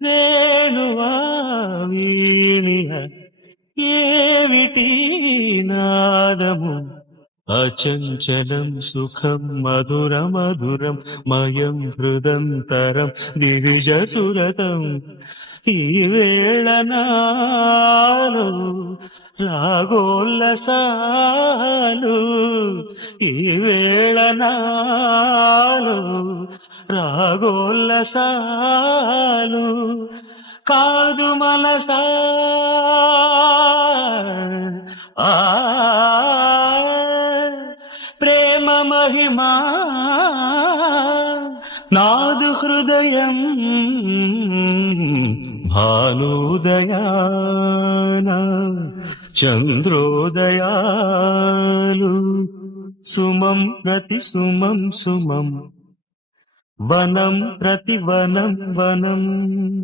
వేణువా వీణియ ఏమిటి నాదము అచంచలం సుఖం మధుర మధురం మయం హృదంతరం గిరిజ సురతం ఈ వేళ నాలో రాగోల్లసాలు ఈ వేళ నాలో రాగోల్లసాలు కాదు మనసా ఆ ప్రేమ మహిమా నాదు హృదయం భానుదయాన చంద్రోదయాలు సుమం ప్రతి సుమం సుమం వనం ప్రతి వనం వనం